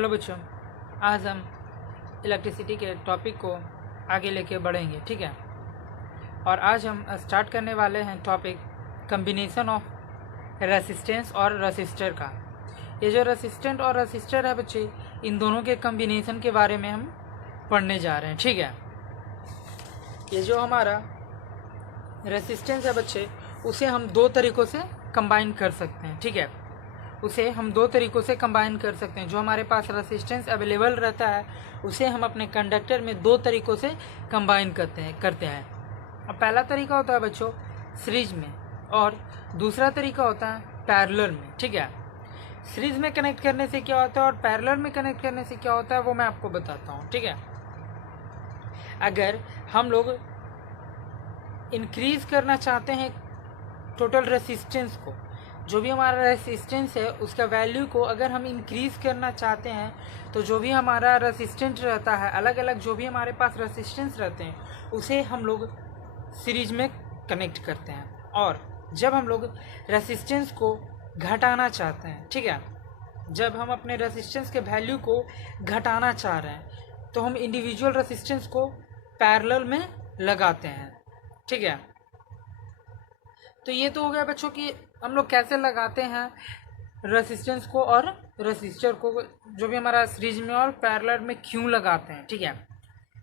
Hello बच्चों, आज हम इलेक्ट्रिसिटी के टॉपिक को आगे लेके बढ़ेंगे, ठीक है। और आज हम स्टार्ट करने वाले हैं टॉपिक कम्बिनेशन ऑफ रेसिस्टेंस और रसिस्टर का। ये जो रेसिस्टेंट और रसिस्टर है बच्चे, इन दोनों के कम्बिनेशन के बारे में हम पढ़ने जा रहे हैं, ठीक है। ये जो हमारा रेसिस्टेंस है बच्चे, उसे हम दो तरीक़ों से कंबाइन कर सकते हैं, ठीक है। उसे हम दो तरीक़ों से कंबाइन कर सकते हैं। जो हमारे पास रेसिस्टेंस अवेलेबल रहता है उसे हम अपने कंडक्टर में दो तरीक़ों से कंबाइन करते हैं। अब पहला तरीका होता है बच्चों सीरीज में, और दूसरा तरीका होता है पैरेलल में, ठीक है। सीरीज में कनेक्ट करने से क्या होता है और पैरेलल में कनेक्ट करने से क्या होता है वो मैं आपको बताता हूँ, ठीक है। अगर हम लोग इंक्रीज़ करना चाहते हैं टोटल रेसिस्टेंस को, जो भी हमारा रेसिस्टेंस है उसका वैल्यू को अगर हम इंक्रीज़ करना चाहते हैं, तो जो भी हमारा रेसिस्टेंट रहता है, अलग अलग जो भी हमारे पास रेसिस्टेंस रहते हैं उसे हम लोग सीरीज में कनेक्ट करते हैं। और जब हम लोग रेसिस्टेंस को घटाना चाहते हैं, ठीक है, जब हम अपने रेसिस्टेंस के वैल्यू को घटाना चाह रहे हैं तो हम इंडिविजुअल रेसिस्टेंस को पैरेलल में लगाते हैं, ठीक है। तो ये तो हो गया बच्चों कि हम लोग कैसे लगाते हैं रेसिस्टेंस को और रेसिस्टर को, जो भी हमारा सीरीज में और पैरेलल में क्यों लगाते हैं, ठीक है।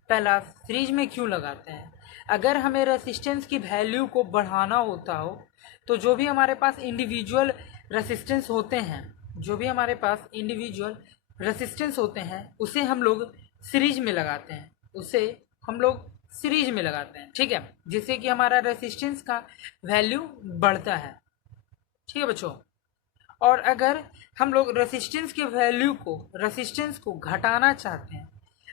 पहला, सीरीज में क्यों लगाते हैं। अगर हमें रेसिस्टेंस की वैल्यू को बढ़ाना होता हो तो जो भी हमारे पास इंडिविजुअल रेसिस्टेंस होते हैं, जो भी हमारे पास इंडिविजुअल रेसिस्टेंस होते हैं उसे हम लोग सीरीज में लगाते हैं, ठीक है, जिससे कि हमारा रेसिस्टेंस का वैल्यू बढ़ता है, ठीक है बच्चों। और अगर हम लोग रेसिस्टेंस को घटाना चाहते हैं,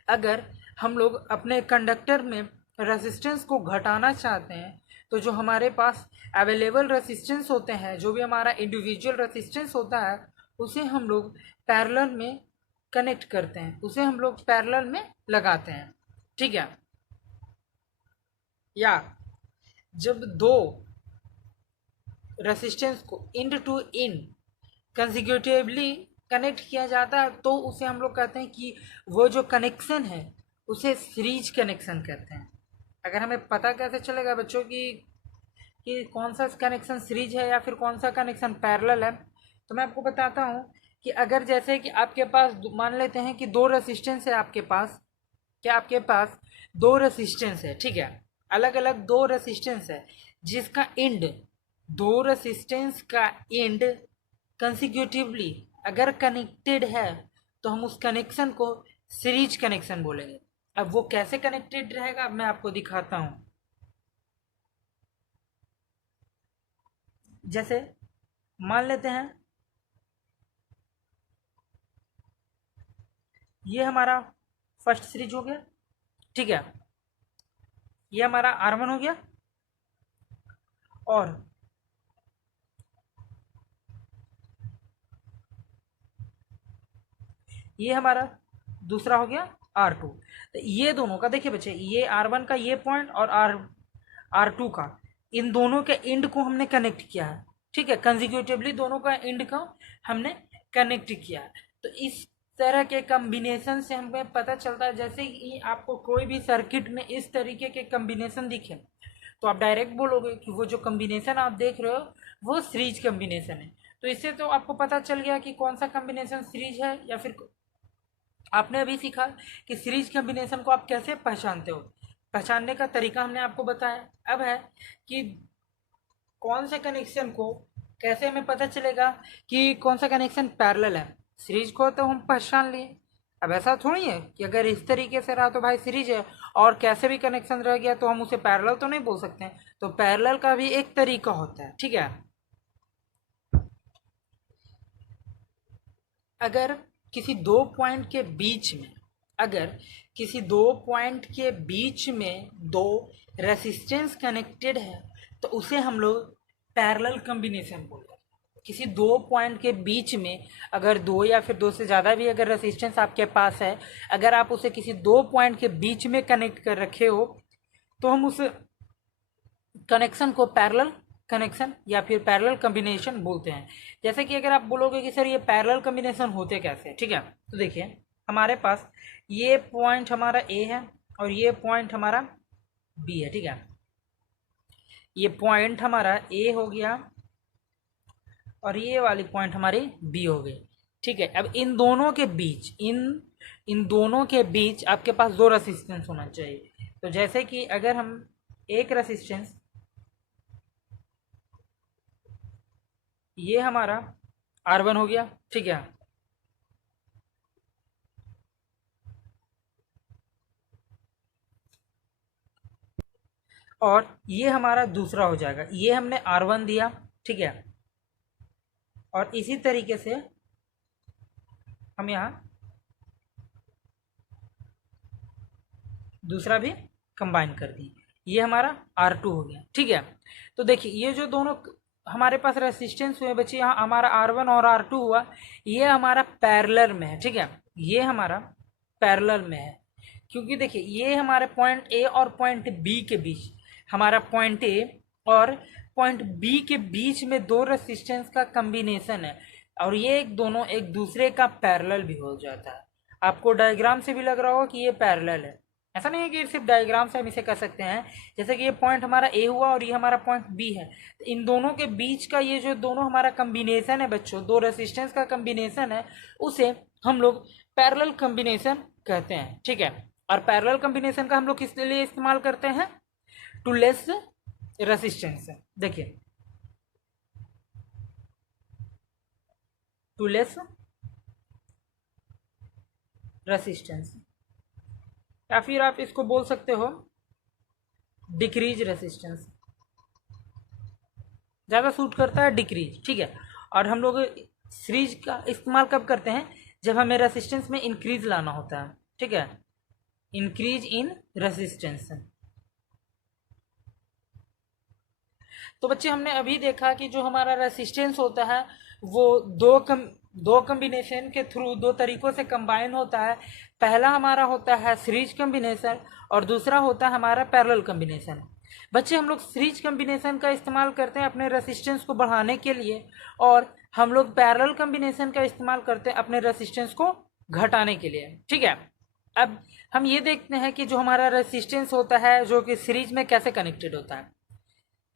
अगर हम लोग अपने कंडक्टर में रेसिस्टेंस को घटाना चाहते हैं, तो जो हमारे पास अवेलेबल रेसिस्टेंस होते हैं, जो भी हमारा इंडिविजुअल रेसिस्टेंस होता है उसे हम लोग पैरेलल में कनेक्ट करते हैं, उसे हम लोग पैरेलल में लगाते हैं, ठीक है। या जब दो रेसिस्टेंस को end to end consecutively connect किया जाता है तो उसे हम लोग कहते हैं कि वो जो कनेक्शन है उसे सीरीज कनेक्शन कहते हैं। अगर हमें पता कैसे चलेगा बच्चों कि कौन सा कनेक्शन सीरीज है या फिर कौन सा कनेक्शन पैरेलल है, तो मैं आपको बताता हूँ कि अगर जैसे कि आपके पास मान लेते हैं कि दो रेसिस्टेंस है आपके पास, दो रेसिस्टेंस है, ठीक है, अलग अलग दो रेसिस्टेंस है जिसका इंड, दो रेसिस्टेंस का इंड कंसेक्यूटिवली अगर कनेक्टेड है तो हम उस कनेक्शन को सीरीज कनेक्शन बोलेंगे। अब वो कैसे कनेक्टेड रहेगा मैं आपको दिखाता हूं। जैसे मान लेते हैं ये हमारा फर्स्ट सीरीज हो गया, ठीक है, ये हमारा R1 हो गया, और ये हमारा दूसरा हो गया R2। तो ये दोनों का देखिए बच्चे, ये R1 का ये पॉइंट और R2 का, इन दोनों के एंड को हमने कनेक्ट किया है, ठीक है, कंसेक्यूटिवली दोनों का एंड को हमने कनेक्ट किया है। तो इस तरह के कम्बिनेशन से हमें पता चलता है, जैसे कि आपको कोई भी सर्किट में इस तरीके के कम्बिनेशन दिखे तो आप डायरेक्ट बोलोगे कि वो जो कम्बिनेशन आप देख रहे हो वो सीरीज कम्बिनेशन है। तो इससे तो आपको पता चल गया कि कौन सा कम्बिनेशन सीरीज है, या फिर आपने अभी सीखा कि सीरीज कम्बिनेशन को आप कैसे पहचानते हो, पहचानने का तरीका हमने आपको बताया। अब है कि कौन से कनेक्शन को कैसे हमें पता चलेगा कि कौन सा कनेक्शन पैरेलल है। सीरीज को तो हम पहचान लिए, अब ऐसा थोड़ी है कि अगर इस तरीके से रहा तो भाई सीरीज है, और कैसे भी कनेक्शन रह गया तो हम उसे पैरेलल तो नहीं बोल सकते हैं। तो पैरेलल का भी एक तरीका होता है, ठीक है। अगर किसी दो पॉइंट के बीच में, दो रेसिस्टेंस कनेक्टेड है तो उसे हम लोग पैरेलल कॉम्बिनेशन बोलते हैं। किसी दो पॉइंट के बीच में अगर दो या फिर दो से ज़्यादा भी अगर रेसिस्टेंस आपके पास है, अगर आप उसे किसी दो पॉइंट के बीच में कनेक्ट कर रखे हो तो हम उस कनेक्शन को पैरेलल कनेक्शन या फिर पैरेलल कॉम्बिनेशन बोलते हैं। जैसे कि अगर आप बोलोगे कि सर ये पैरेलल कॉम्बिनेशन होते कैसे, ठीक है, तो देखिए हमारे पास ये पॉइंट हमारा ए है और ये पॉइंट हमारा बी है, ठीक है। ये पॉइंट हमारा ए हो गया और ये वाली पॉइंट हमारी बी हो गई, ठीक है। अब इन दोनों के बीच इन दोनों के बीच आपके पास दो रेसिस्टेंस होना चाहिए। तो जैसे कि अगर हम एक रेसिस्टेंस, ये हमारा R1 हो गया, ठीक है, और ये हमारा दूसरा हो जाएगा, ये हमने R1 दिया, ठीक है, और इसी तरीके से हम यहाँ दूसरा भी कंबाइन कर दिए, ये हमारा R2 हो गया, ठीक है। तो देखिए ये जो दोनों हमारे पास रेसिस्टेंस हुए बच्चे, यहाँ हमारा R1 और R2 हुआ, ये हमारा पैरेलल में है, ठीक है, ये हमारा पैरेलल में है। क्योंकि देखिए ये हमारे पॉइंट ए और पॉइंट बी के बीच, हमारा पॉइंट ए और पॉइंट बी के बीच में दो रेसिस्टेंस का कम्बिनेशन है और ये दोनों एक दूसरे का पैरेलल भी हो जाता है। आपको डायग्राम से भी लग रहा होगा कि ये पैरेलल है, ऐसा नहीं है कि सिर्फ डायग्राम से हम इसे कर सकते हैं। जैसे कि ये पॉइंट हमारा ए हुआ और ये हमारा पॉइंट बी है, तो इन दोनों के बीच का ये जो दोनों हमारा कम्बिनेशन है बच्चों, दो रेसिस्टेंस का कम्बिनेशन है, उसे हम लोग पैरेलल कम्बिनेशन कहते हैं, ठीक है। और पैरेलल कम्बिनेशन का हम लोग किस लिए इस्तेमाल करते हैं, टू लेस रेसिस्टेंस। देखिए टू लेस रेसिस्टेंस, या फिर आप इसको बोल सकते हो डिक्रीज रेसिस्टेंस, ज़्यादा सूट करता है डिक्रीज, ठीक है। और हम लोग सीरीज का इस्तेमाल कब करते हैं, जब हमें रेसिस्टेंस में इंक्रीज लाना होता है, ठीक है, इंक्रीज इन रेसिस्टेंस। तो बच्चे हमने अभी देखा कि जो हमारा रेसिस्टेंस होता है वो दो कम्बिनेशन के थ्रू दो तरीकों से कंबाइन होता है। पहला हमारा होता है सीरीज कम्बिनेशन और दूसरा होता है हमारा पैरेलल कम्बिनेशन। बच्चे हम लोग सीरीज कम्बिनेशन का इस्तेमाल करते हैं अपने रेसिस्टेंस को बढ़ाने के लिए और हम लोग पैरेलल कम्बिनेशन का इस्तेमाल करते हैं अपने रेसिस्टेंस को घटाने के लिए, ठीक है। अब हम ये देखते हैं कि जो हमारा रेसिस्टेंस होता है जो कि सीरीज में कैसे कनेक्टेड होता है।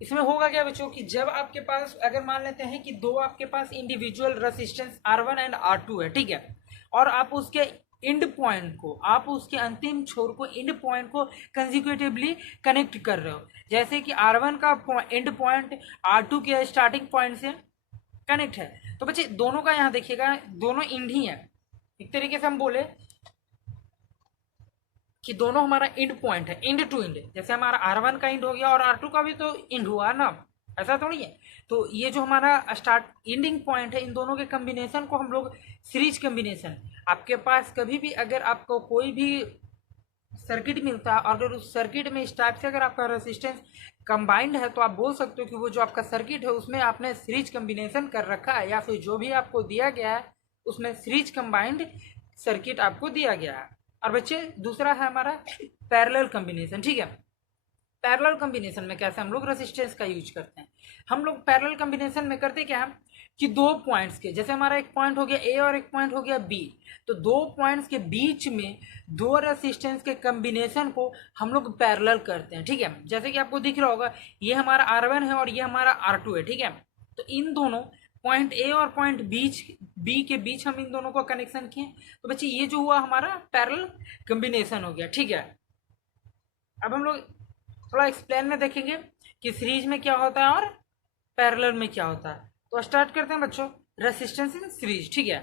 इसमें होगा क्या बच्चों कि जब आपके पास, अगर मान लेते हैं कि दो आपके पास individual resistance R1 and R2 है, ठीक है, और आप उसके इंड पॉइंट को, आप उसके अंतिम छोर को, इंड पॉइंट को कंसेक्यूटिवली कनेक्ट कर रहे हो। जैसे कि R1 का इंड पॉइंट R2 के स्टार्टिंग पॉइंट से कनेक्ट है, तो बच्चे दोनों का यहाँ देखिएगा दोनों इंड ही है। एक तरीके से हम बोले कि दोनों हमारा इंड पॉइंट है, इंड टू इंड। जैसे हमारा R1 का इंड हो गया और R2 का भी तो इंड हुआ ना, ऐसा थोड़ी है। तो ये जो हमारा स्टार्ट इंडिंग पॉइंट है, इन दोनों के कम्बिनेशन को हम लोग सीरीज कम्बिनेशन। आपके पास कभी भी अगर आपको कोई भी सर्किट मिलता है और अगर उस सर्किट में इस टाइप से अगर आपका रेसिस्टेंस कंबाइंड है, तो आप बोल सकते हो कि वो जो आपका सर्किट है उसमें आपने सीरीज कम्बिनेशन कर रखा है, या फिर जो भी आपको दिया गया है उसमें सीरीज कंबाइंड सर्किट आपको दिया गया है। और बच्चे दूसरा है हमारा पैरेलल कम्बिनेशन, ठीक है। पैरेलल कम्बिनेशन में कैसे हम लोग रेसिस्टेंस का यूज करते हैं, हम लोग पैरेलल कम्बिनेशन में करते क्या है कि दो पॉइंट्स के, जैसे हमारा एक पॉइंट हो गया ए और एक पॉइंट हो गया बी, तो दो पॉइंट्स के बीच में दो रेसिस्टेंस के कम्बिनेशन को हम लोग पैरेलल करते हैं, ठीक है। जैसे कि आपको दिख रहा होगा ये हमारा R1 है और ये हमारा R2 है, ठीक है। तो इन दोनों पॉइंट ए और पॉइंट बी के बीच हम इन दोनों को कनेक्शन किए, तो बच्चे ये जो हुआ हमारा पैरेलल कम्बिनेशन हो गया, ठीक है। अब हम लोग थोड़ा एक्सप्लेन में देखेंगे कि सीरीज में क्या होता है और पैरेलल में क्या होता है। तो स्टार्ट करते हैं बच्चों रेसिस्टेंस इन सीरीज, ठीक है।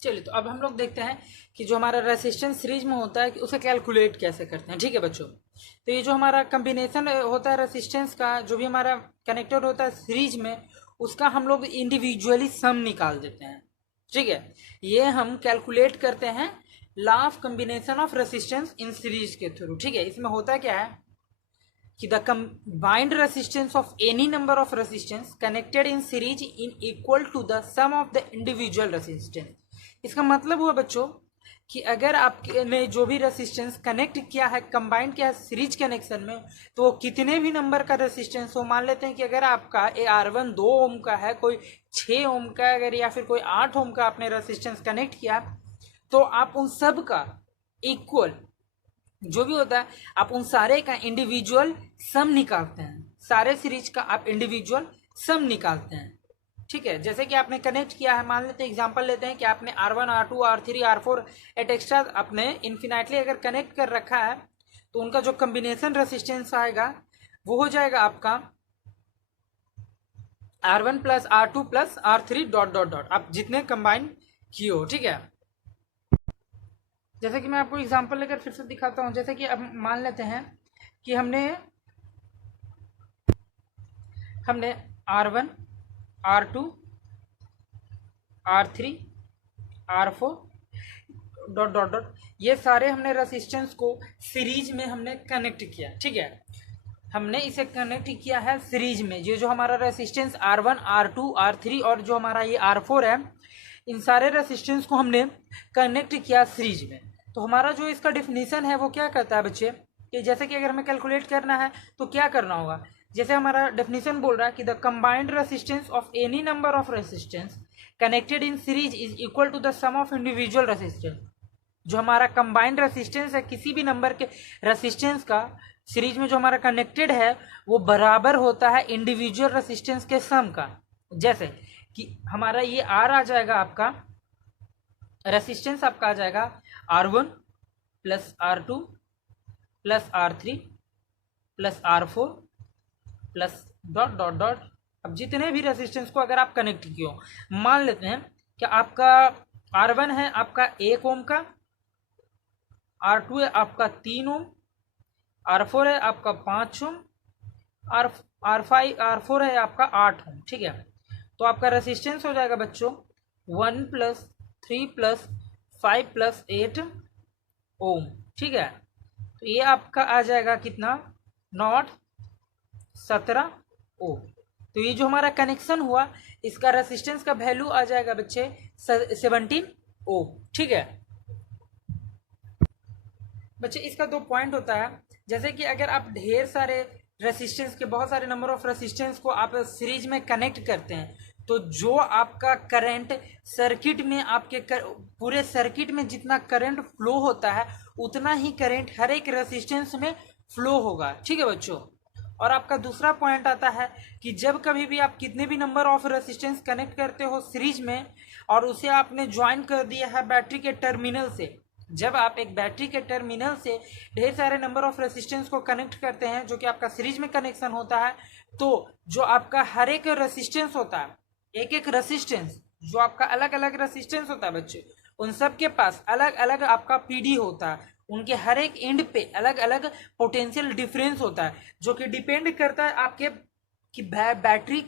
चलिए तो अब हम लोग देखते हैं कि जो हमारा रेसिस्टेंस सीरीज में होता है कि उसे कैलकुलेट कैसे करते हैं, ठीक है बच्चों। तो ये जो हमारा कम्बिनेशन होता है रेसिस्टेंस का, जो भी हमारा कनेक्टेड होता है सीरीज में, उसका हम लोग इंडिविजुअली सम निकाल देते हैं, ठीक है। ये हम कैलकुलेट करते हैं law of combination of resistance in series के थ्रू, ठीक है। इसमें होता क्या है कि the combined resistance of any number of resistance connected in series in equal to the sum of the individual resistance। इसका मतलब हुआ बच्चों कि अगर आपने जो भी रेसिस्टेंस कनेक्ट किया है, कंबाइंड किया है सीरीज कनेक्शन में, तो वो कितने भी नंबर का रेसिस्टेंस हो, मान लेते हैं कि अगर आपका R1 2 ओम का है, कोई 6 ओम का अगर, या फिर कोई 8 ओम का आपने रेसिस्टेंस कनेक्ट किया, तो आप उन सब का इक्वल जो भी होता है, आप उन सारे का इंडिविजुअल सम निकालते हैं, सारे सीरीज का आप इंडिविजुअल सम निकालते हैं। ठीक है, जैसे कि आपने कनेक्ट किया है, मान लेते हैं एग्जांपल लेते हैं कि आपने R1 R2 R3 R4 एट एक्स्ट्रा आपने इन्फिनाइटली अगर कनेक्ट कर रखा है, तो उनका जो कॉम्बिनेशन रेसिस्टेंस आएगा वो हो जाएगा आपका R1 plus R2 plus R3 dot dot dot, आप जितने कंबाइन किए हो। ठीक है, जैसे कि मैं आपको एग्जांपल लेकर फिर से दिखाता हूं। जैसे कि अब मान लेते हैं कि हमने R1 R2 R3 R4 dot dot dot ये सारे हमने रेसिस्टेंस को सीरीज में हमने कनेक्ट किया। ठीक है, हमने इसे कनेक्ट किया है सीरीज में। ये जो हमारा रेसिस्टेंस R1 R2 R3 और जो हमारा ये R4 है, इन सारे रेसिस्टेंस को हमने कनेक्ट किया सीरीज में। तो हमारा जो इसका डिफिनीशन है वो क्या कहता है बच्चे, कि जैसे कि अगर हमें कैलकुलेट करना है तो क्या करना होगा। जैसे हमारा डेफिनेशन बोल रहा है कि the combined resistance of any number of resistance connected in series is equal to the sum of individual resistance. जो हमारा कंबाइंड रेसिस्टेंस है किसी भी नंबर के रेसिस्टेंस का सीरीज में जो हमारा कनेक्टेड है, वो बराबर होता है इंडिविजुअल रेसिस्टेंस के सम का। जैसे कि हमारा ये R आ जाएगा, आपका रेसिस्टेंस आपका आ जाएगा R1 plus R2 plus R3 plus R4 plus dot dot dot. अब जितने भी रेसिस्टेंस को अगर आप कनेक्ट किए हो, मान लेते हैं कि आपका R1 है आपका 1 ओम का, R2 है आपका 3 ओम, R4 है आपका 5 ओम, R4 है आपका 8 ओम। ठीक है, तो आपका रेसिस्टेंस हो जाएगा बच्चों 1 प्लस 3 प्लस 5 प्लस 8 ओम। ठीक है, तो ये आपका आ जाएगा कितना, नॉट 17 ओम। तो ये जो हमारा कनेक्शन हुआ, इसका रेसिस्टेंस का वैल्यू आ जाएगा बच्चे 17 ओम। ठीक है बच्चे, इसका 2 पॉइंट होता है। जैसे कि अगर आप ढेर सारे रेसिस्टेंस के, बहुत सारे नंबर ऑफ रेसिस्टेंस को आप सीरीज में कनेक्ट करते हैं, तो जो आपका करंट सर्किट में, आपके पूरे सर्किट में जितना करंट फ्लो होता है, उतना ही करंट हर एक रेसिस्टेंस में फ्लो होगा। ठीक है बच्चों, और आपका दूसरा पॉइंट आता है कि जब कभी भी आप कितने भी नंबर ऑफ रेसिस्टेंस कनेक्ट करते हो सीरीज में, और उसे आपने ज्वाइन कर दिया है बैटरी के टर्मिनल से, जब आप एक बैटरी के टर्मिनल से ढेर सारे नंबर ऑफ रेसिस्टेंस को कनेक्ट करते हैं, जो कि आपका सीरीज में कनेक्शन होता है, तो जो आपका हर एक रेसिस्टेंस होता है, एक एक रेसिस्टेंस जो आपका अलग अलग रेसिस्टेंस होता है बच्चे, उन सब के पास अलग अलग आपका पीडी होता है। उनके हर एक एंड पे अलग अलग पोटेंशियल डिफरेंस होता है, जो कि डिपेंड करता है आपके कि बैटरी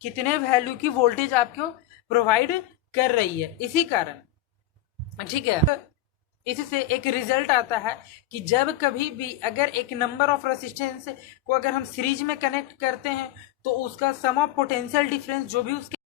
कितने वैल्यू की वोल्टेज आपको प्रोवाइड कर रही है। इसी कारण ठीक है, इससे एक रिजल्ट आता है कि जब कभी भी अगर एक नंबर ऑफ रेसिस्टेंस को अगर हम सीरीज में कनेक्ट करते हैं, तो उसका सम ऑफ पोटेंशियल डिफरेंस जो भी उसके